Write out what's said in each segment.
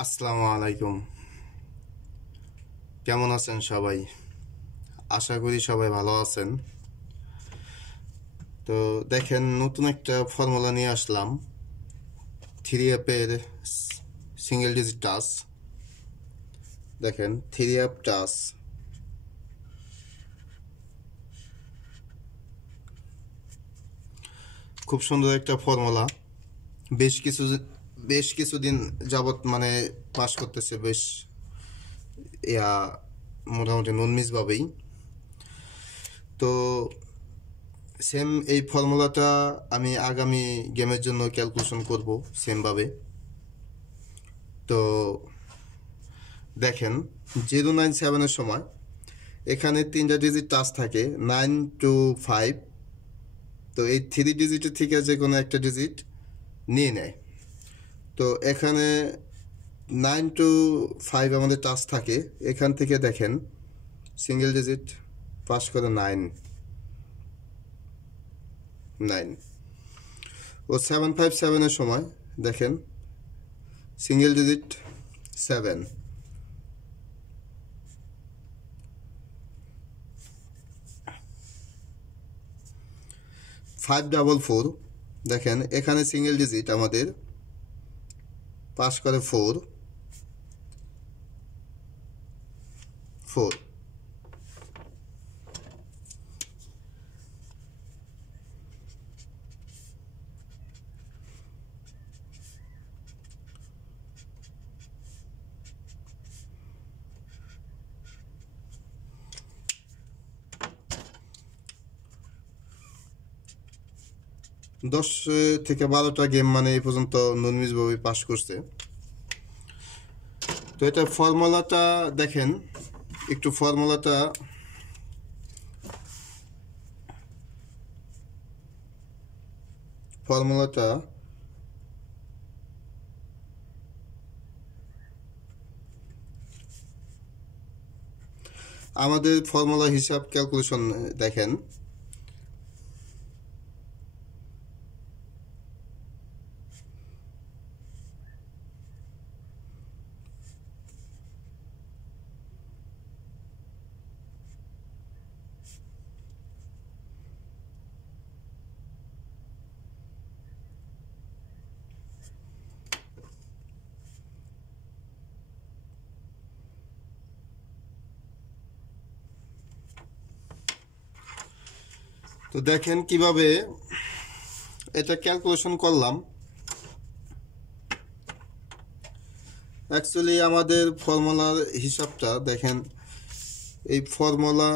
আসসালামু আলাইকুম। কেমন আছেন সবাই? আশা করি সবাই ভালো আছেন। তো দেখেন, নতুন একটা ফর্মুলা নিয়ে আসলাম, থ্রি অ্যাপের সিঙ্গেল ডিজিট টাচ। দেখেন, থ্রি অ্যাপ টাচ। খুব সুন্দর একটা ফর্মুলা। বেশ কিছু বেশ কিছুদিন যাবত পাস করতেছে বেশ ইয়া মোটামুটি ননমিসভাবেই। তো সেম এই ফর্মুলাটা আমি আগামী গেমের জন্য ক্যালকুলেশন করব সেমভাবে। তো দেখেন, 097-এর সময় এখানে তিনটা ডিজিট টাচ থাকে, 9 to 5। তো এই থ্রি ডিজিটের থেকে যে কোনো একটা ডিজিট নিয়ে নেয়। তো এখানে 9 to 5 আমাদের টাচ থাকে। এখান থেকে দেখেন সিঙ্গেল ডিজিট পাস করে 9। ও 757-এর সময় দেখেন সিঙ্গেল ডিজিট 7। 544 দেখেন এখানে সিঙ্গেল ডিজিট আমাদের পাস করে 4। 10 থেকে 12টা গেম এই পর্যন্ত ননমিসভাবে পাস করছে। তো এটা ফর্মুলাটা দেখেন, একটু ফর্মুলাটা আমাদের ফর্মুলা হিসাব ক্যালকুলেশন দেখেন। তো দেখেন কিভাবে এটা ক্যালকুলেশন করলাম। অ্যাকচুয়ালি আমাদের ফর্মুলার হিসাবটা দেখেন, এই ফর্মুলা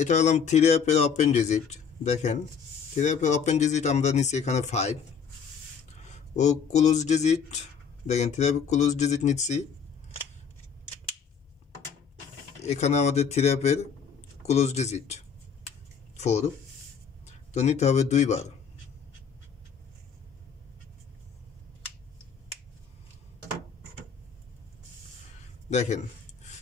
এটা হলাম থ্রি অ্যাপের ওপেন ডিজিট। দেখেন থ্রি অ্যাপের ওপেন ডিজিট আমরা নিচ্ছি এখানে 5। ও ক্লোজ ডিজিট দেখেন, থ্রি অ্যাপের ক্লোজ ডিজিট নিচ্ছি এখানে আমাদের থ্রি অ্যাপের ক্লোজ ডিজিট 4। তো নিতে হবে 2 বার। দেখেন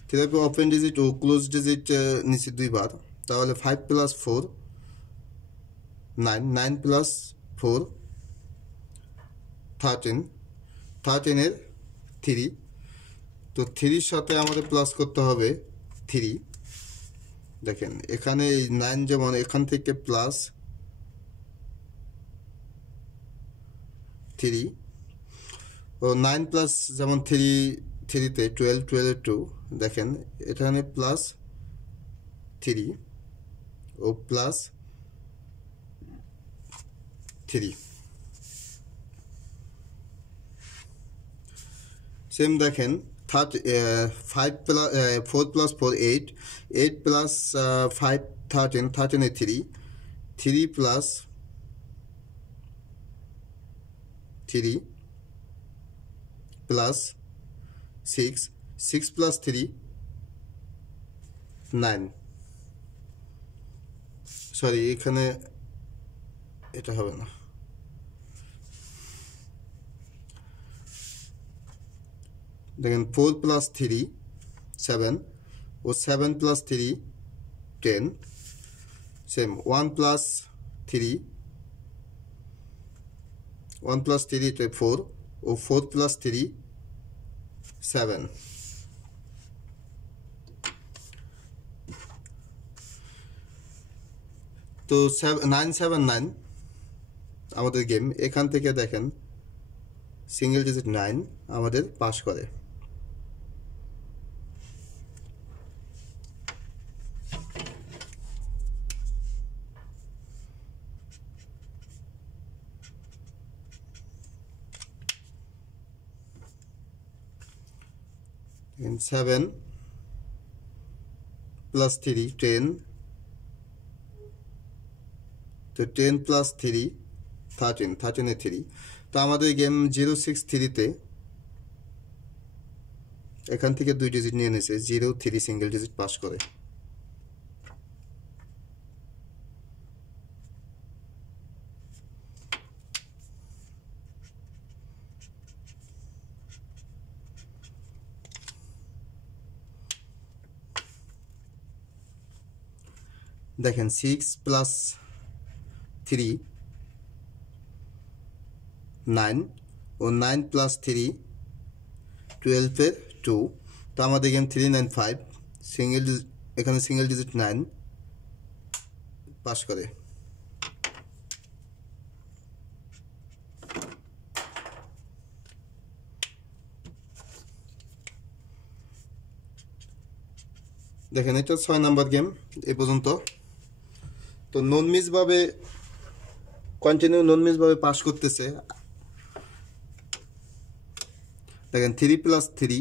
থ্রি অ্যাপের ওপেন ডিজিট ও ক্লোজ ডিজিট নিচ্ছি 2 বার, তাহলে 5 + 4 9, 9 + 4 13, 13-এর 3। তো 3-র সাথে আমাদের প্লাস করতে হবে 3। দেখেন এখানে এই 9 যেমন এখান থেকে প্লাস 3, ও 9 প্লাস যেমন 3-তে 12, 12-এর 2। দেখেন এখানে প্লাস 3 ও প্লাস 3। সেম দেখেন 5 প্লাস 4 + 4 8, 8 + 5 13, 13-এর 3, 3 + 3 প্লাস 6, 6 + 3 9। সরি, এখানে এটা হবে না। দেখেন 4 + 3 7, ও 7 + 3 10। সেম 1 + 3 1 প্লাস 3 এটা 4 ও 4 প্লাস 3 7। তো 979 আমাদের গেম। এখান থেকে দেখেন সিঙ্গেল ডিজিট 9 আমাদের পাস করে। in 7 plus 3 10, তো 10 প্লাস 3 13, 13 এ 3। তো আমাদের গেম 063-তে এখান থেকে 2 ডিজিট নিয়ে নিয়েছে, 03 সিঙ্গেল ডিজিট পাস করে। দেখেন 6 প্লাস 3 9 ও 9 প্লাস 3 12-এর 2। তো আমাদের গেম 395 সিঙ্গেল, এখানে সিঙ্গেল ডিজিট 9 পাস করে। দেখেন এটা 6 নাম্বার গেম এ পর্যন্ত। তো নন মিসভাবে কন্টিনিউ নন মিসভাবে পাস করতেছে। দেখেন 3 প্লাস 3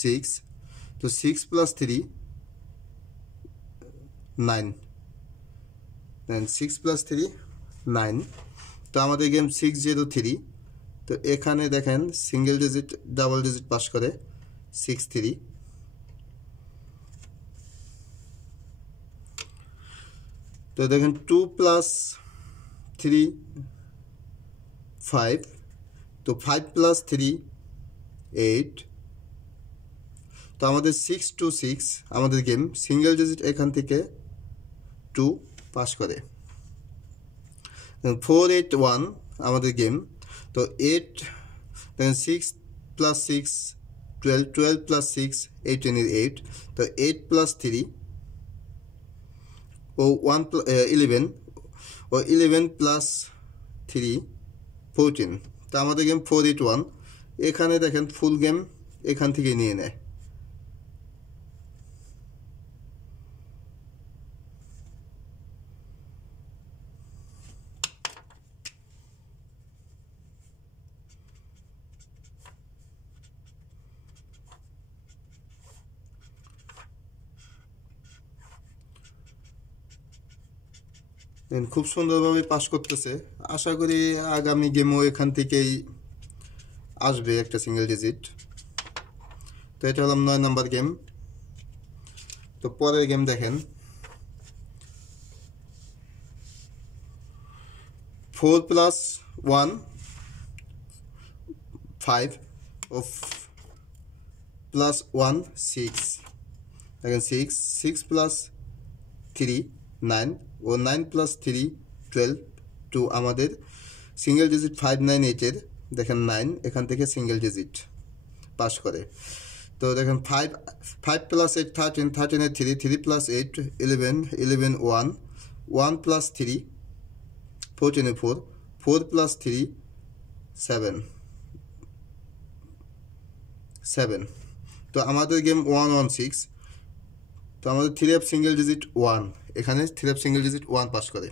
6, তো 6 প্লাস 3 9, দেন 6 প্লাস 3 9। তো আমাদের গেম 603। তো এখানে দেখেন single digit double digit pass করে 63। তো দেখেন 2 প্লাস 3 5, তো 5 প্লাস 3 8। তো আমাদের 6 to 6 আমাদের গেম সিঙ্গেল ডিজিট এখান থেকে 2 পাস করে। 481 আমাদের গেম। তো 8, দেখেন 6 প্লাস 6 12, 12 প্লাস 6 18 এর 8। তো 8 প্লাস 3 ও 11 ও 11 প্লাস 3 14। তো আমাদের গেম 481। এখানে দেখেন ফুল গেম এখান থেকে নিয়ে নেয়। খুব সুন্দরভাবে পাস করতেছে। আশা করি আগামী গেমও এখান থেকেই আসবে একটা সিঙ্গেল ডিজিট। তো এটা হলাম 9 নাম্বার গেম। তো পরের গেম দেখেন 4 প্লাস 1 5 ও প্লাস 1 6। দেখেন 6 প্লাস 3 9 ও 9 প্লাস 3 12 2 আমাদের সিঙ্গেল ডিজিট 598-এর দেখেন 9 এখান থেকে সিঙ্গেল ডিজিট পাস করে। তো দেখেন 5 প্লাস 8 13, 13-এর 3 3 প্লাস 8 11 11 1 1 প্লাস 3 14-এর 4 4 প্লাস 3 7 7। তো আমাদের গেম 116। তো আমাদের 3 সিঙ্গেল ডিজিট 1, এখানে 3 সিঙ্গেল ডিজিট 1 পাস করে।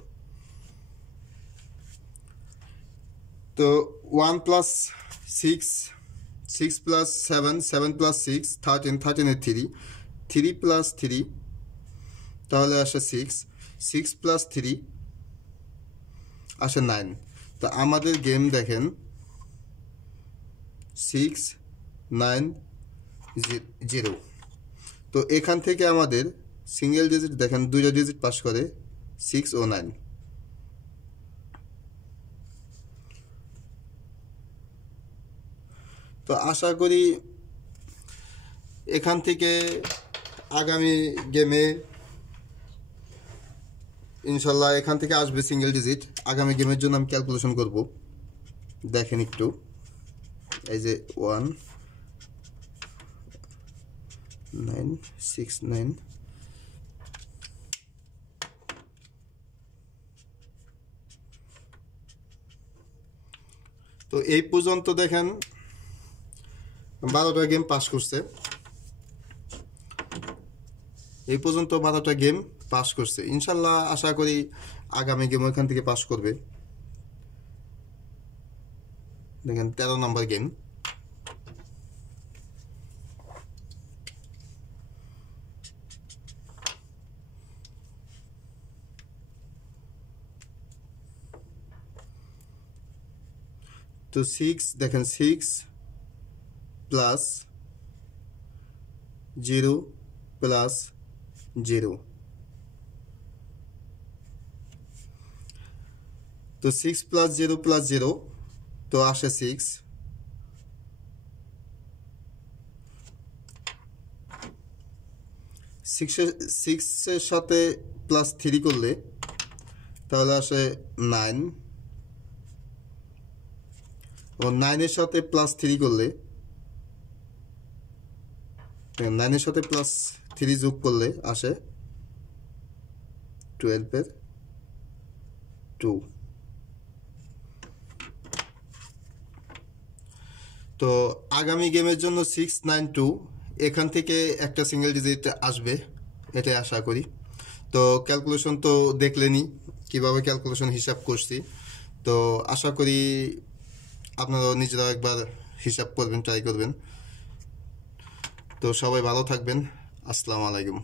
তো 1 প্লাস 6 6 প্লাস 7 7 প্লাস 6 13 13-এর 3 3 প্লাস 3 তাহলে আসে 6 6 প্লাস 3 আসে 9। তো আমাদের গেম দেখেন 6 9 0। তো এখান থেকে আমাদের সিঙ্গেল ডিজিট দেখেন 2টা ডিজিট পাস করে 6 ও 9। তো আশা করি এখান থেকে আগামী গেমে ইনশাল্লাহ এখান থেকে আসবে সিঙ্গেল ডিজিট। আগামী গেমের জন্য আমি ক্যালকুলেশন করব, দেখেন একটু। এই যে 1969। তো এই পর্যন্ত দেখেন 12টা গেম পাস করছে, এই পর্যন্ত 12টা গেম পাস করছে। ইনশাল্লাহ আশা করি আগামী গেম ওইখান থেকে পাস করবে। দেখেন 13 নম্বর গেম। তো 6 দেখেন 6 প্লাস 0 প্লাস 0। তো 6 প্লাস 0 প্লাস 0 তো আসে 6। 6 এর সাথে প্লাস 3 করলে তাহলে আসে 9। ও 9 এর সাথে প্লাস 3 করলে, 9 এর সাথে প্লাস 3 যোগ করলে আসে 12 এর 2। তো আগামী গেমের জন্য 692 এখান থেকে একটা সিঙ্গেল ডিজিট আসবে, এটাই আশা করি। তো ক্যালকুলেশন তো দেখলেনই কিভাবে ক্যালকুলেশন হিসাব করছি। তো আশা করি আপনারাও নিজেরাও একবার হিসাব করবেন, ট্রাই করবেন। তো সবাই ভালো থাকবেন। আসসালামু আলাইকুম।